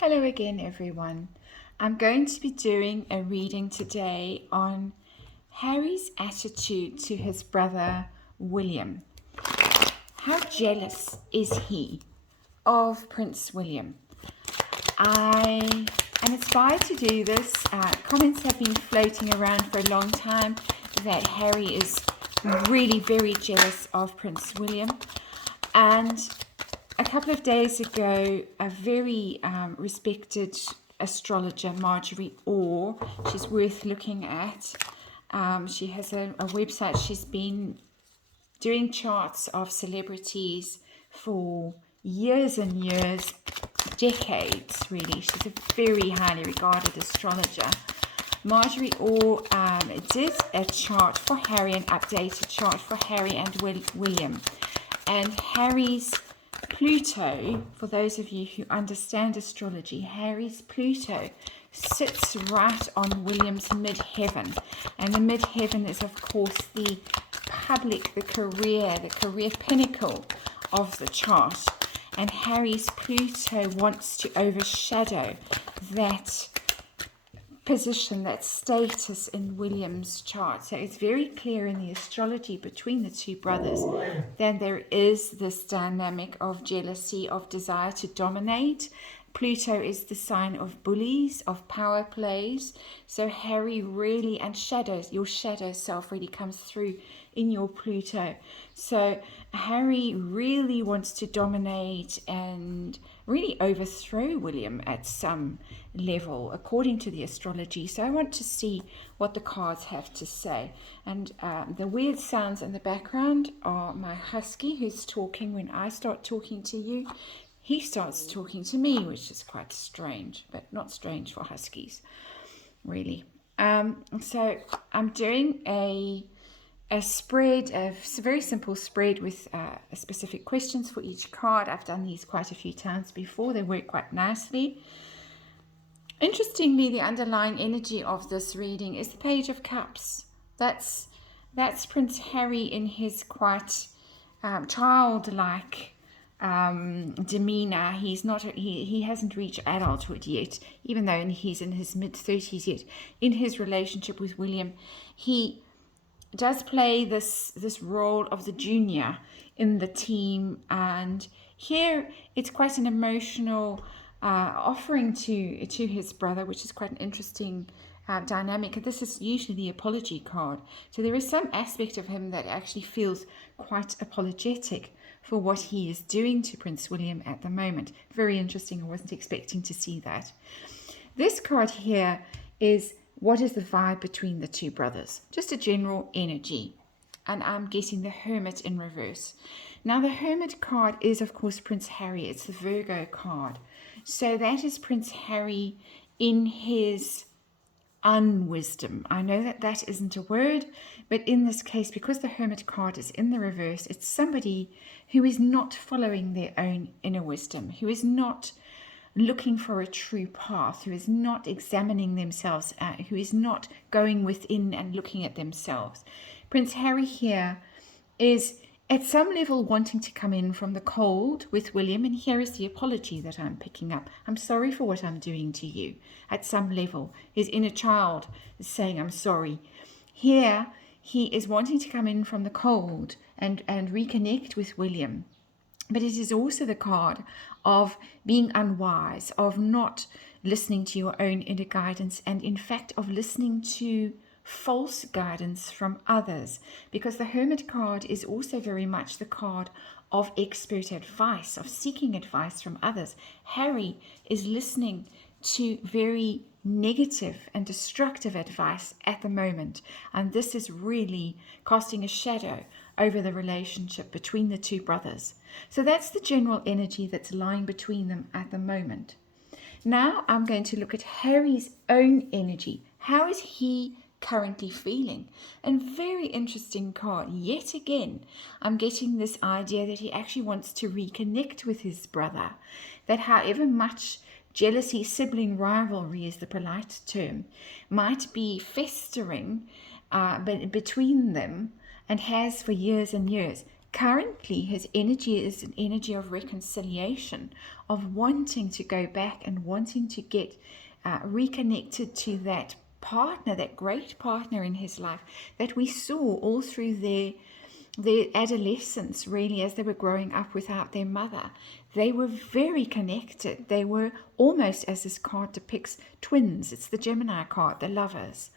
Hello again, everyone. I'm going to be doing a reading today on Harry's attitude to his brother William. How jealous is he of Prince William? I am inspired to do this. Comments have been floating around for a long time that Harry is really very jealous of Prince William. And a couple of days ago, a very respected astrologer, Marjorie Orr, she's worth looking at. She has a website. She's been doing charts of celebrities for years and years, decades really. She's a very highly regarded astrologer. Marjorie Orr did a chart for Harry, an updated chart for Harry and William. And Harry's Pluto, for those of you who understand astrology, Harry's Pluto sits right on William's midheaven. And the midheaven is, of course, the public, the career pinnacle of the chart. And Harry's Pluto wants to overshadow that position, that status in William's chart. So it's very clear in the astrology between the two brothers that there is this dynamic of jealousy, of desire to dominate. Pluto is the sign of bullies, of power plays. So Harry really, and shadows, your shadow self really comes through in your Pluto. So Harry really wants to dominate and really overthrow William at some level, according to the astrology. So I want to see what the cards have to say. And the weird sounds in the background are my husky, who's talking when I start talking to you. He starts talking to me, which is quite strange, but not strange for huskies, really. So I'm doing a spread, a very simple spread with specific questions for each card. I've done these quite a few times before. They work quite nicely. Interestingly, the underlying energy of this reading is the Page of Cups. That's Prince Harry in his quite childlike demeanor. He hasn't reached adulthood yet, even though he's in his mid-30s yet. In his relationship with William, he does play this role of the junior in the team, and here it's quite an emotional offering to his brother, which is quite an interesting dynamic. And this is usually the apology card, so there is some aspect of him that actually feels quite apologetic for what he is doing to Prince William at the moment. Very interesting. I wasn't expecting to see that. This card here is, what is the vibe between the two brothers? Just a general energy. And I'm getting the Hermit in reverse. Now the Hermit card is, of course, Prince Harry. It's the Virgo card. So that is Prince Harry in his unwisdom. I know that that isn't a word, but in this case, because the Hermit card is in the reverse, it's somebody who is not following their own inner wisdom, who is not looking for a true path, who is not examining themselves, who is not going within and looking at themselves. Prince Harry here is at some level wanting to come in from the cold with William, and here is the apology that I'm picking up. I'm sorry for what I'm doing to you. At some level, his inner child is saying, I'm sorry. Here, he is wanting to come in from the cold and reconnect with William. But it is also the card of being unwise, of not listening to your own inner guidance, and in fact of listening to false guidance from others, because the Hermit card is also very much the card of expert advice, of seeking advice from others. Harry is listening to very negative and destructive advice at the moment, and this is really casting a shadow over the relationship between the two brothers. So that's the general energy that's lying between them at the moment. Now I'm going to look at Harry's own energy. How is he currently feeling? And very interesting card. Yet again, I'm getting this idea that he actually wants to reconnect with his brother. That however much jealousy, sibling rivalry is the polite term, might be festering but between them, and has for years and years, Currently, his energy is an energy of reconciliation, of wanting to go back and wanting to get reconnected to that partner, that great partner in his life that we saw all through their adolescence, really, as they were growing up without their mother. They were very connected. They were almost, as this card depicts, twins. It's the Gemini card, the lovers.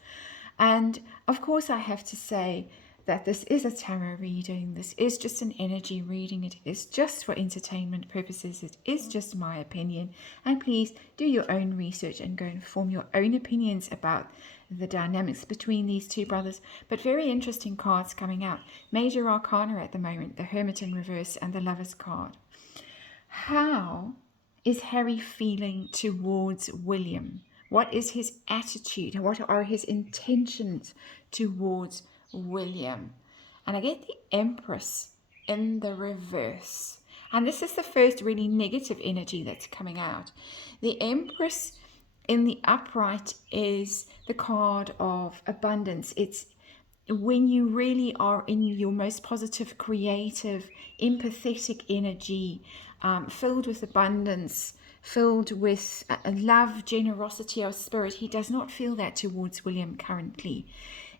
And of course, I have to say that this is a tarot reading. This is just an energy reading. It is just for entertainment purposes. It is just my opinion. And please do your own research and go and form your own opinions about the dynamics between these two brothers. But very interesting cards coming out. Major Arcana at the moment, the Hermit in reverse and the Lover's card. How is Harry feeling towards William? What is his attitude? What are his intentions towards William? And I get the Empress in the reverse. And this is the first really negative energy that's coming out. The Empress in the upright is the card of abundance. It's when you really are in your most positive, creative, empathetic energy, filled with abundance, filled with love, generosity of spirit. He does not feel that towards William currently.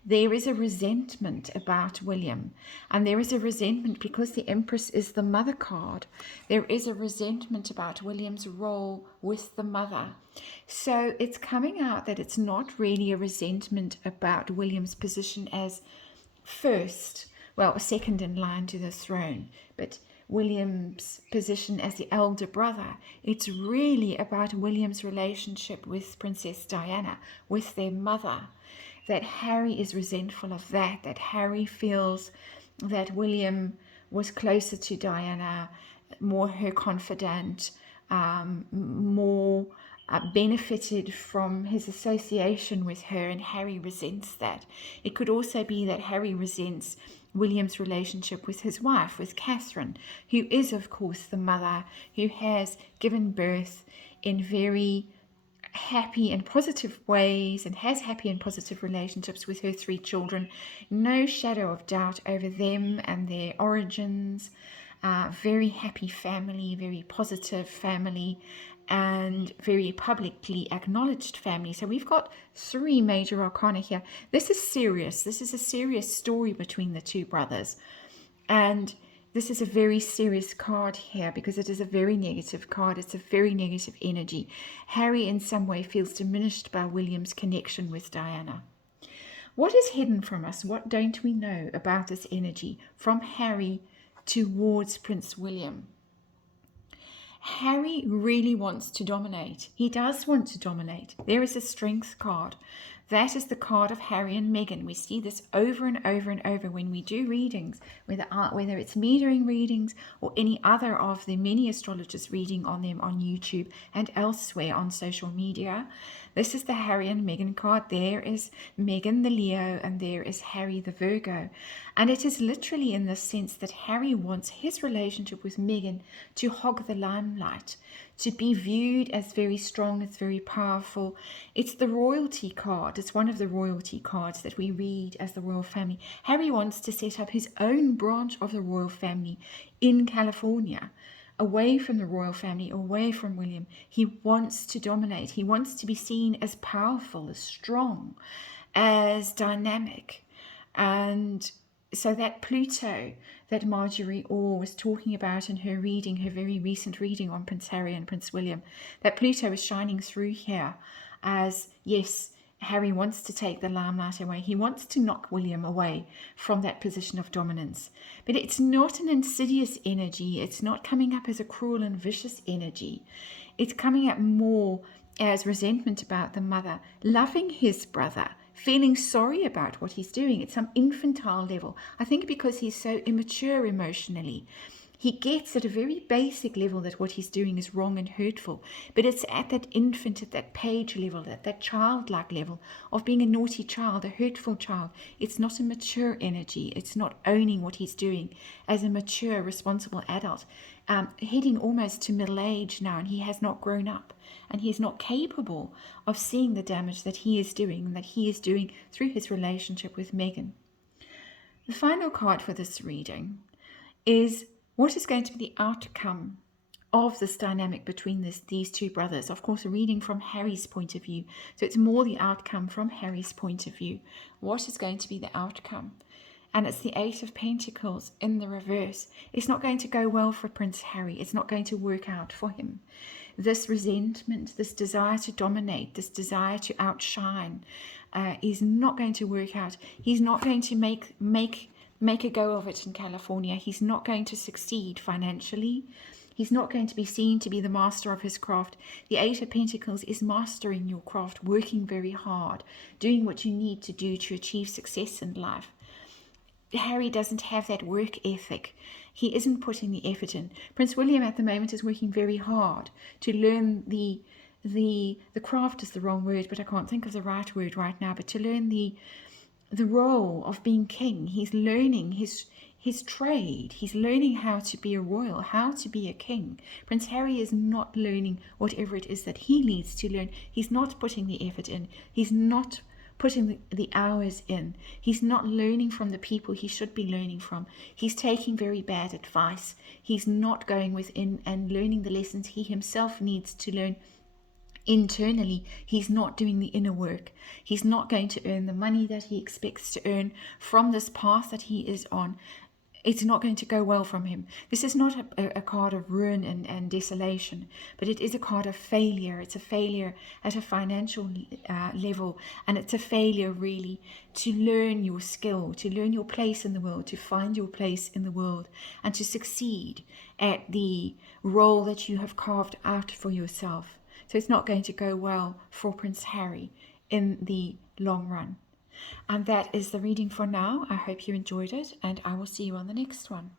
There is a resentment about William, and there is a resentment because the Empress is the mother card. There is a resentment about William's role with the mother. So it's coming out that it's not really a resentment about William's position as second in line to the throne, but William's position as the elder brother. It's really about William's relationship with Princess Diana, with their mother, that Harry is resentful of that, that Harry feels that William was closer to Diana, more her confidant, more benefited from his association with her, and Harry resents that. It could also be that Harry resents William's relationship with his wife, with Catherine, who is, of course, the mother who has given birth in very happy and positive ways and has happy and positive relationships with her 3 children. No shadow of doubt over them and their origins. Very happy family, very positive family, and very publicly acknowledged family. So we've got 3 major arcana here. This is serious. This is a serious story between the 2 brothers. And this is a very serious card here because it is a very negative card. It's a very negative energy. Harry in some way feels diminished by William's connection with Diana. What is hidden from us? What don't we know about this energy from Harry towards Prince William? Harry really wants to dominate. He does want to dominate. There is a strength card. That is the card of Harry and Meghan. We see this over and over and over when we do readings, whether it's metering readings or any other of the many astrologers reading on them on YouTube and elsewhere on social media. This is the Harry and Meghan card. There is Meghan the Leo and there is Harry the Virgo. And it is literally in the sense that Harry wants his relationship with Meghan to hog the limelight, to be viewed as very strong, as very powerful. It's the royalty card. It's one of the royalty cards that we read as the royal family. Harry wants to set up his own branch of the royal family in California, away from the royal family, away from William. He wants to dominate. He wants to be seen as powerful, as strong, as dynamic. And so that Pluto that Marjorie Orr was talking about in her reading, her very recent reading on Prince Harry and Prince William, that Pluto is shining through here as, yes, Harry wants to take the limelight away. He wants to knock William away from that position of dominance. But it's not an insidious energy. It's not coming up as a cruel and vicious energy. It's coming up more as resentment about the mother, loving his brother, feeling sorry about what he's doing at some infantile level. I think because he's so immature emotionally. He gets at a very basic level that what he's doing is wrong and hurtful, but it's at that infant, at that page level, at that childlike level of being a naughty child, a hurtful child. It's not a mature energy. It's not owning what he's doing as a mature, responsible adult, heading almost to middle age now, and he has not grown up, and he is not capable of seeing the damage that he is doing, and that he is doing through his relationship with Meghan. The final card for this reading is what is going to be the outcome of this dynamic between these two brothers. Of course, a reading from Harry's point of view. So it's more the outcome from Harry's point of view. What is going to be the outcome? And it's the Eight of Pentacles in the reverse. It's not going to go well for Prince Harry. It's not going to work out for him. This resentment, this desire to dominate, this desire to outshine is not going to work out. He's not going to make a go of it in California. He's not going to succeed financially. He's not going to be seen to be the master of his craft. The Eight of Pentacles is mastering your craft, working very hard, doing what you need to do to achieve success in life. Harry doesn't have that work ethic. He isn't putting the effort in. Prince William at the moment is working very hard to learn the craft is the wrong word, but I can't think of the right word right now, but to learn the role of being king. He's learning his trade. He's learning how to be a royal, how to be a king. Prince Harry is not learning whatever it is that he needs to learn. He's not putting the effort in. He's not putting the hours in. He's not learning from the people he should be learning from. He's taking very bad advice. He's not going within and learning the lessons he himself needs to learn internally. He's not doing the inner work. He's not going to earn the money that he expects to earn from this path that he is on. It's not going to go well from him. This is not a card of ruin and desolation, but it is a card of failure. It's a failure at a financial level, and it's a failure really to learn your skill, to learn your place in the world, to find your place in the world, and to succeed at the role that you have carved out for yourself. So it's not going to go well for Prince Harry in the long run. And that is the reading for now. I hope you enjoyed it, and I will see you on the next one.